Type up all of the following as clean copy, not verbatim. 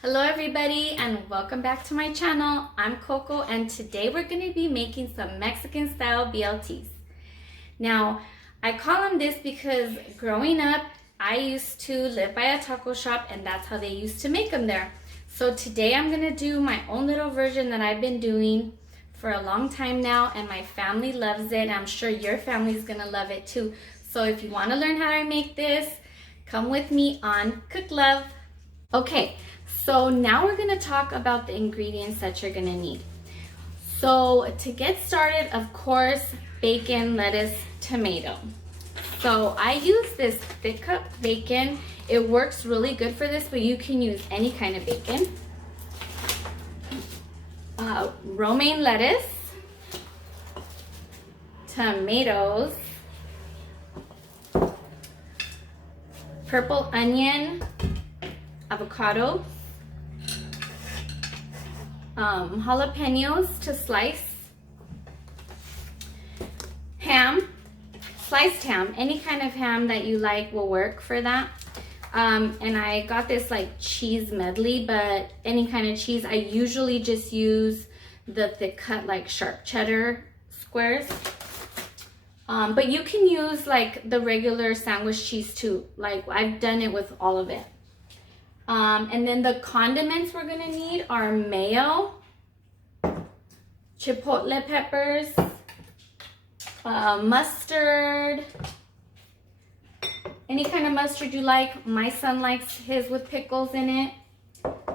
Hello everybody and welcome back to my channel. I'm Coco and today we're going to be making some Mexican style BLTs. Now I call them this because growing up I used to live by a taco shop and that's how they used to make them there. So today I'm going to do my own little version that I've been doing for a long time now and my family loves it. I'm sure your family is going to love it too. So if you want to learn how to make this, come with me on CookLove. Okay. So now we're going to talk about the ingredients that you're going to need. So to get started, of course, bacon, lettuce, tomato. So I use this thick cut bacon. It works really good for this, but you can use any kind of bacon. Romaine lettuce, tomatoes, purple onion, avocado, jalapenos to slice, ham, sliced ham, any kind of ham that you like will work for that. And I got this like cheese medley, but any kind of cheese. I usually just use the thick cut like sharp cheddar squares. But you can use like the regular sandwich cheese too. Like I've done it with all of it. And then the condiments we're gonna need are mayo, chipotle peppers, mustard, any kind of mustard you like. My son likes his with pickles in it.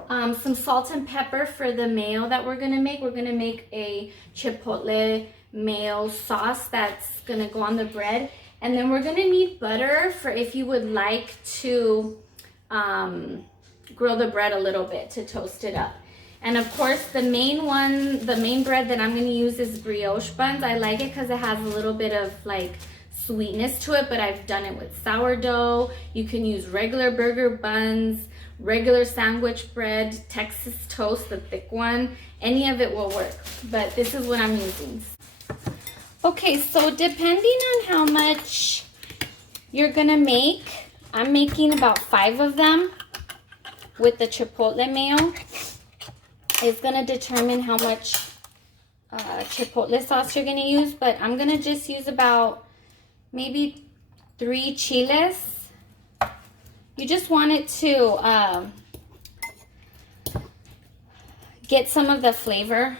Some salt and pepper for the mayo that we're gonna make. We're gonna make a chipotle mayo sauce that's gonna go on the bread. And then we're gonna need butter for if you would like to grill the bread a little bit to toast it up. And of course the main bread that I'm going to use is Brioche Buns. I like it because it has a little bit of like sweetness to it, but I've done it with sourdough. You can use regular burger buns, regular sandwich bread, Texas toast, the thick one. Any of it will work, but this is what I'm using. Okay, so depending on how much you're going to make, I'm making about 5 of them. With the chipotle mayo, is going to determine how much chipotle sauce you're going to use, but I'm going to just use about maybe 3 chiles. You just want it to get some of the flavor,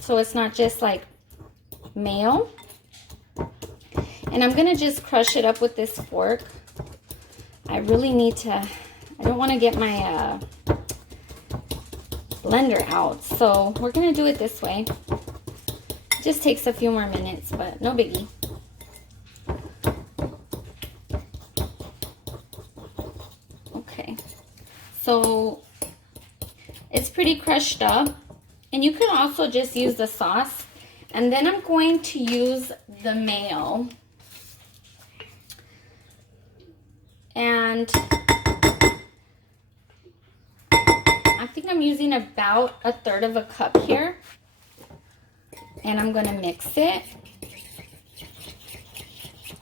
so it's not just like mayo. And I'm going to just crush it up with this fork. I really need to... I don't want to get my blender out, so we're going to do it this way. It just takes a few more minutes, but no biggie. Okay, so it's pretty crushed up, and you can also just use the sauce. And then I'm going to use the mayo. And I think I'm using about 1/3 of a cup here, and I'm going to mix it.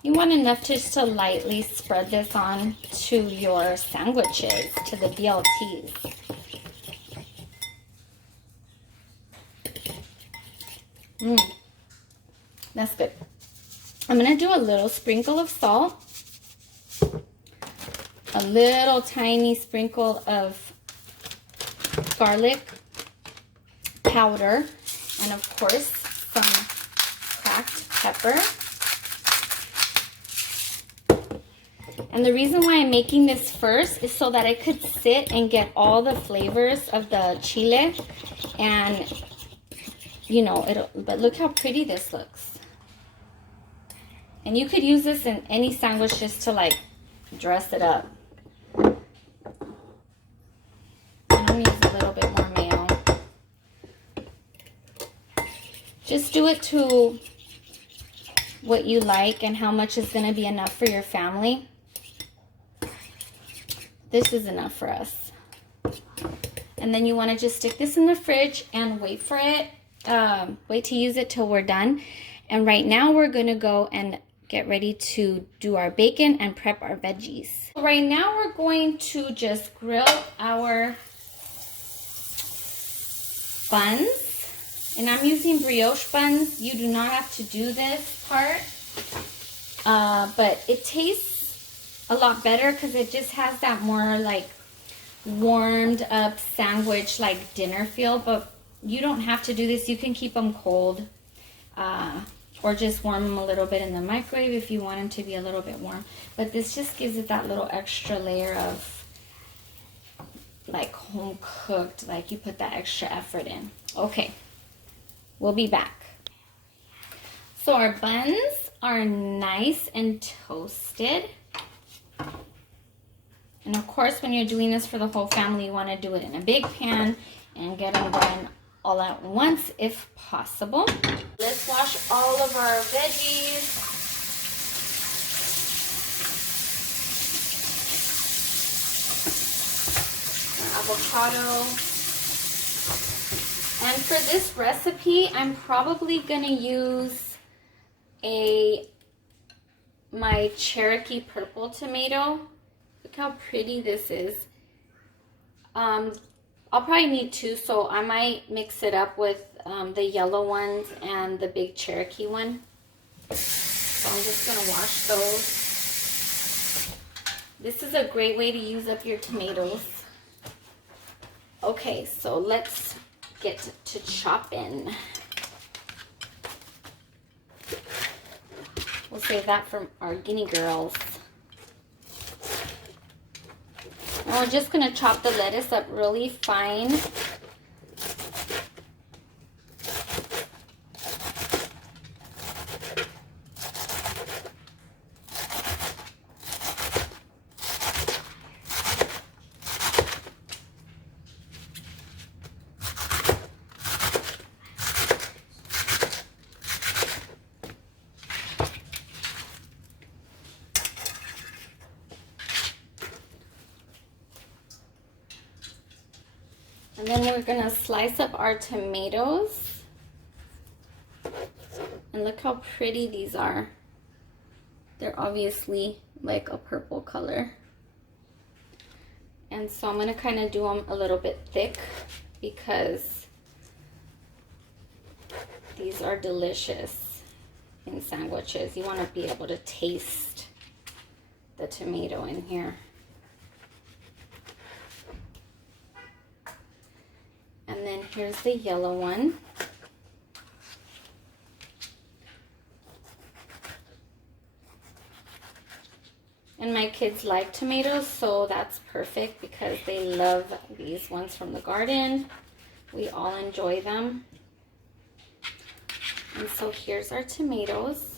You want enough just to lightly spread this on to your sandwiches, to the BLTs. That's good. I'm going to do a little sprinkle of salt, a little tiny sprinkle of garlic powder, and of course some cracked pepper. And the reason why I'm making this first is so that I could sit and get all the flavors of the chile, and you know, but look how pretty this looks. And you could use this in any sandwich just to like dress it up. Just do it to what you like and how much is going to be enough for your family. This is enough for us. And then you want to just stick this in the fridge and wait for it. Wait to use it till we're done. And right now we're going to go and get ready to do our bacon and prep our veggies. Right now we're going to just grill our buns, and I'm using brioche buns. You do not have to do this part, but it tastes a lot better because it just has that more like warmed up sandwich like dinner feel. But you don't have to do this. You can keep them cold, or just warm them a little bit in the microwave if you want them to be a little bit warm. But this just gives it that little extra layer of like home cooked, like you put that extra effort in. Okay, we'll be back. So our buns are nice and toasted. And of course, when you're doing this for the whole family, you want to do it in a big pan and get them done all at once if possible. Let's wash all of our veggies. Avocado. And for this recipe, I'm probably gonna use my Cherokee purple tomato. Look how pretty this is. I'll probably need two, so I might mix it up with the yellow ones and the big Cherokee one. So I'm just gonna wash those. This is a great way to use up your tomatoes. Okay, so let's get to chopping. We'll save that for our guinea girls. And we're just gonna chop the lettuce up really fine. And then we're gonna slice up our tomatoes. And look how pretty these are. They're obviously like a purple color. And so I'm gonna kind of do them a little bit thick because these are delicious in sandwiches. You wanna be able to taste the tomato in here. And then here's the yellow one. And my kids like tomatoes, so that's perfect because they love these ones from the garden. We all enjoy them. And so here's our tomatoes.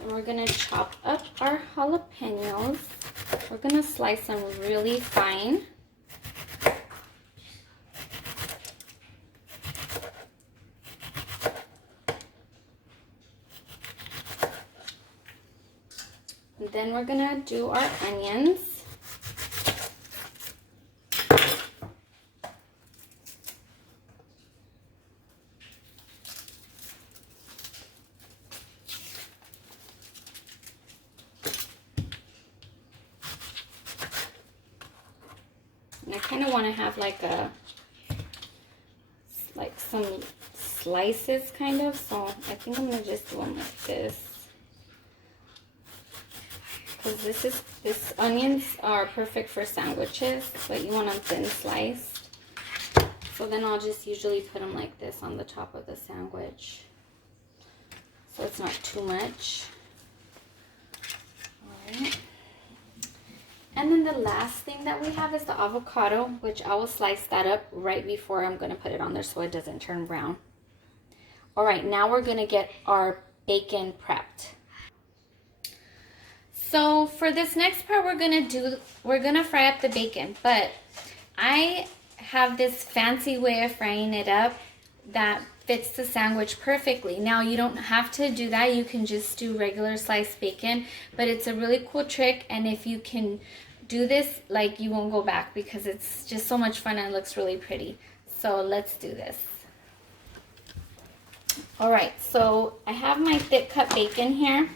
And we're gonna chop up our jalapenos. We're gonna slice them really fine. And then we're gonna do our onions. And I kind of want to have like some slices kind of, so I think I'm gonna just do them like this. Because this onions are perfect for sandwiches, but you want them thin sliced. So then I'll just usually put them like this on the top of the sandwich, so it's not too much. All right. And then the last thing that we have is the avocado, which I will slice that up right before I'm gonna put it on there so it doesn't turn brown. All right, now we're gonna get our bacon prepped. So for this next part, we're gonna fry up the bacon, but I have this fancy way of frying it up that fits the sandwich perfectly. Now you don't have to do that. You can just do regular sliced bacon, but it's a really cool trick, and if you can do this, like, you won't go back because it's just so much fun and it looks really pretty. So let's do this. All right, so I have my thick cut bacon here,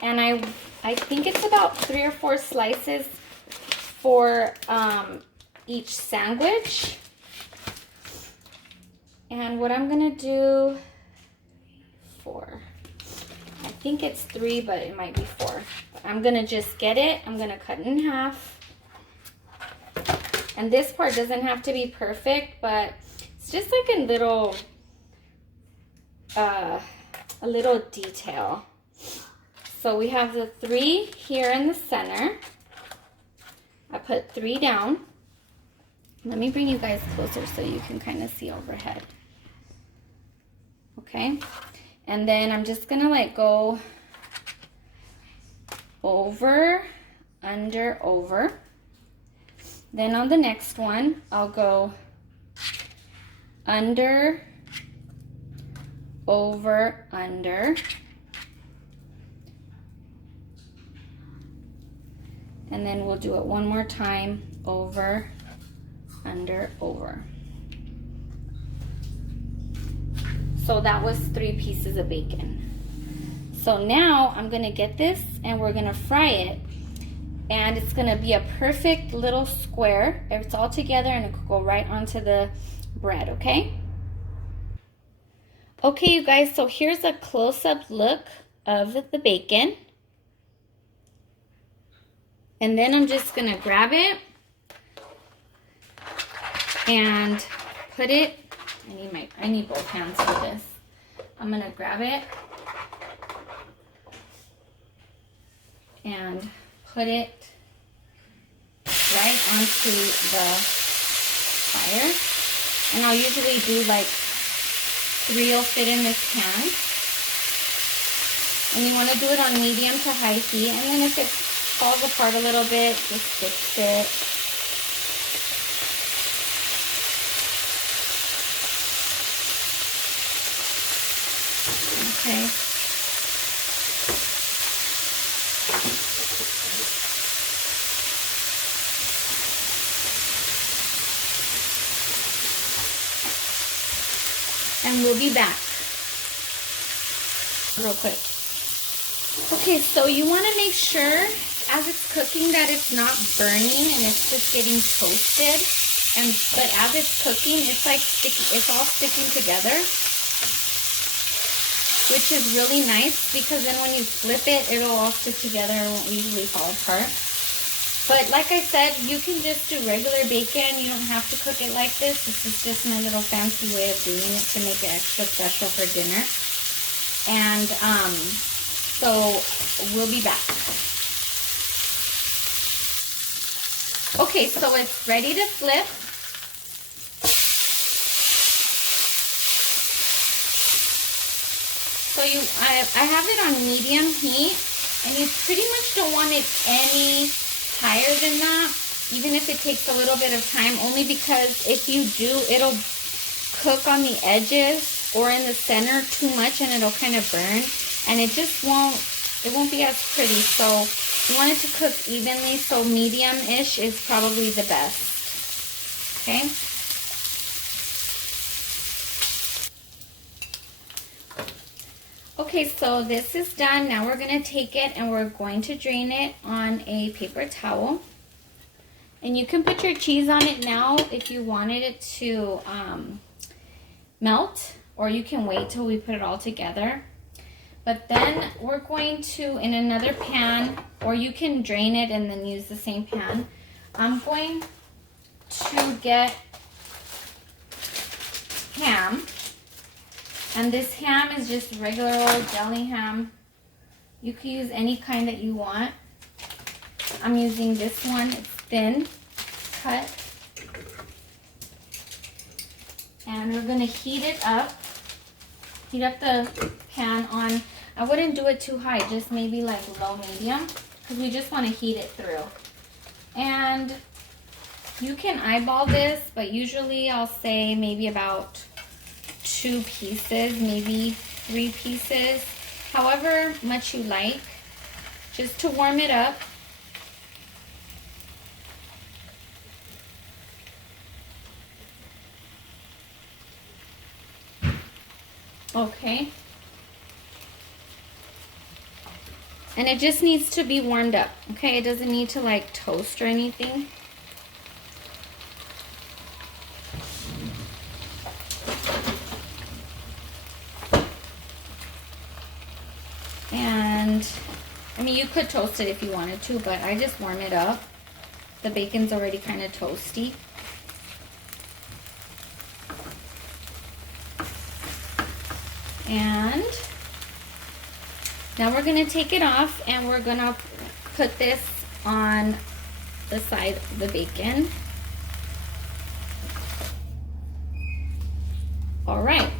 and I think it's about 3 or 4 slices for each sandwich. And what I'm gonna do, 4. I think it's 3, but it might be 4. But I'm gonna just get it. I'm gonna cut it in half. And this part doesn't have to be perfect, but it's just like a little detail. So we have the 3 here in the center. I put 3 down. Let me bring you guys closer so you can kind of see overhead. Okay, and then I'm just gonna like go over, under, over. Then on the next one, I'll go under, over, under. And then we'll do it one more time, over, under, over. So that was 3 pieces of bacon. So now I'm gonna get this and we're gonna fry it. And it's gonna be a perfect little square. It's all together and it could go right onto the bread, okay? Okay, you guys, so here's a close-up look of the bacon. And then I'm just gonna grab it and put it, I need both hands for this. I'm gonna grab it and put it right onto the fire. And I'll usually do like 3 will fit in this pan. And you wanna do it on medium to high heat. And then if it falls apart a little bit, just fix it. Okay. And we'll be back real quick. Okay, so you want to make sure as it's cooking that it's not burning and it's just getting toasted. But as it's cooking, it's like it's all sticking together, which is really nice because then when you flip it, it'll all stick together and won't usually fall apart. But like I said, you can just do regular bacon. You don't have to cook it like this. This is just my little fancy way of doing it to make it extra special for dinner. And so we'll be back. Okay, so it's ready to flip. So I have it on medium heat, and you pretty much don't want it any higher than that, even if it takes a little bit of time, only because if you do, it'll cook on the edges or in the center too much and it'll kind of burn, and it won't be as pretty. So you want it to cook evenly, so medium-ish is probably the best. Okay? Okay, so this is done. Now we're going to take it and we're going to drain it on a paper towel. And you can put your cheese on it now if you wanted it to melt, or you can wait till we put it all together. But then we're going to, in another pan, or you can drain it and then use the same pan. I'm going to get ham. And this ham is just regular old deli ham. You can use any kind that you want. I'm using this one. It's thin cut. And we're going to heat it up. Heat up the pan on, I wouldn't do it too high, just maybe like low medium, because we just want to heat it through. And you can eyeball this, but usually I'll say maybe about 2 pieces, maybe 3 pieces, however much you like, just to warm it up. Okay. And it just needs to be warmed up, okay? It doesn't need to like toast or anything. I mean, you could toast it if you wanted to, but I just warm it up. The bacon's already kind of toasty. And now we're gonna take it off and we're gonna put this on the side of the bacon. All right.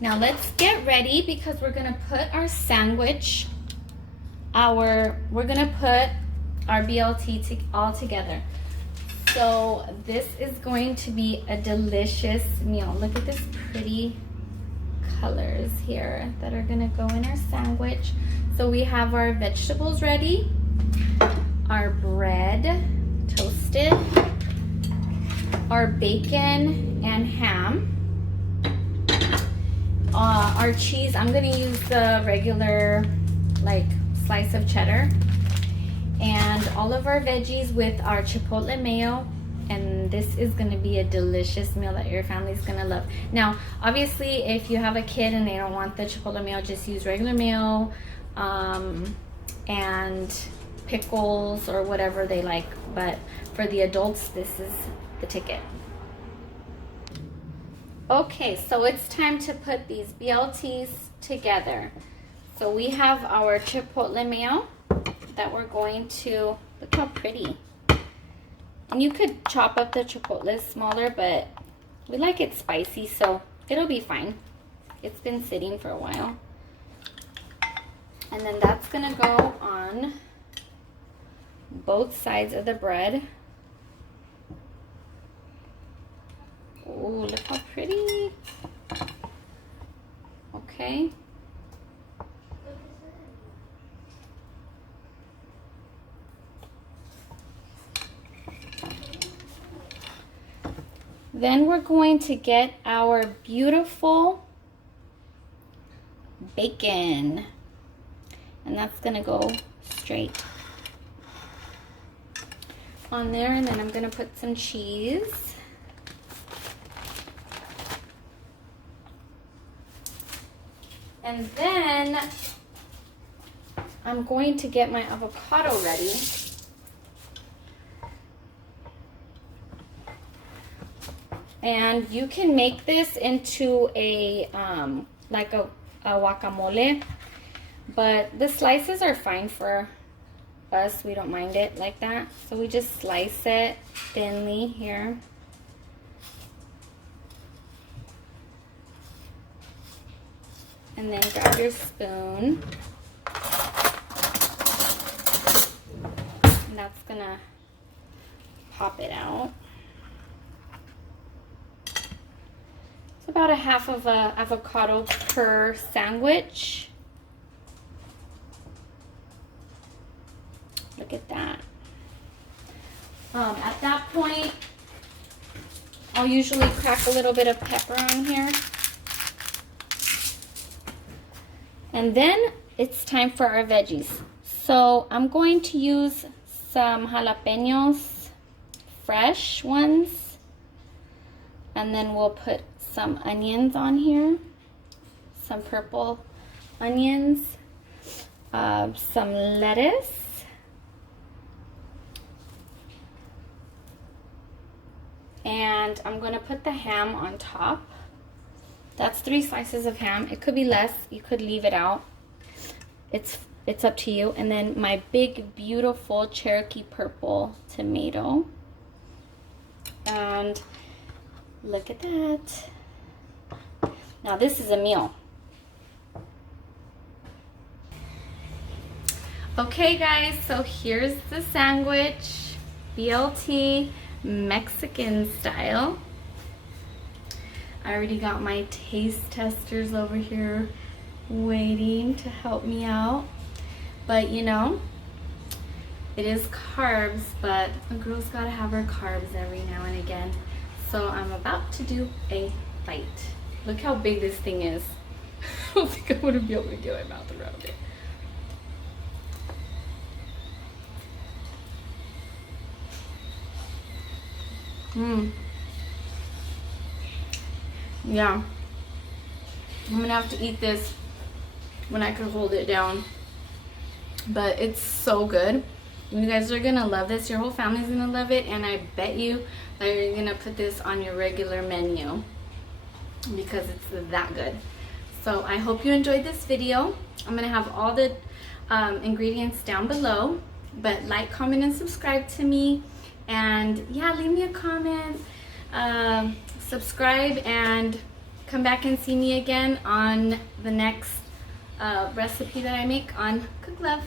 Now let's get ready because we're gonna put our sandwich, we're gonna put our BLT all together. So this is going to be a delicious meal. Look at this pretty colors here that are gonna go in our sandwich. So we have our vegetables ready, our bread toasted, our bacon and ham, our cheese. I'm gonna use the regular like slice of cheddar, and all of our veggies with our Chipotle Mayo. And this is gonna be a delicious meal that your family's gonna love. Now, obviously, if you have a kid and they don't want the Chipotle Mayo, just use regular mayo and pickles or whatever they like. But for the adults, this is the ticket. Okay, so it's time to put these BLTs together. So we have our Chipotle Mayo that we're going to, look how pretty. And you could chop up the chipotle smaller, but we like it spicy, so it'll be fine. It's been sitting for a while. And then that's gonna go on both sides of the bread. Oh, look how pretty. Okay. Then we're going to get our beautiful bacon, and that's gonna go straight on there. And then I'm gonna put some cheese. And then I'm going to get my avocado ready. And you can make this into a like a guacamole, but the slices are fine for us. We don't mind it like that. So we just slice it thinly here. And then grab your spoon. And that's gonna pop it out. It's about a half of an avocado per sandwich. Look at that. At that point, I'll usually crack a little bit of pepper on here. And then it's time for our veggies. So I'm going to use some jalapenos, fresh ones. And then we'll put some onions on here, some purple onions, some lettuce, and I'm going to put the ham on top. That's 3 slices of ham. It could be less. You could leave it out. It's up to you. And then my big, beautiful Cherokee purple tomato. And look at that. Now this is a meal. Okay guys, so here's the sandwich, BLT Mexican style. I already got my taste testers over here waiting to help me out. But you know, it is carbs, but a girl's gotta have her carbs every now and again. So I'm about to do a bite. Look how big this thing is. I don't think I'm gonna be able to get my mouth around it. Yeah. I'm gonna have to eat this when I can hold it down. but it's so good. You guys are gonna love this. Your whole family's gonna love it, and I bet you that you're gonna put this on your regular menu because it's that good. So I hope you enjoyed this video. I'm gonna have all the ingredients down below, but like, comment, and subscribe to me. And yeah, leave me a comment, subscribe, and come back and see me again on the next recipe that I make on Cook Love.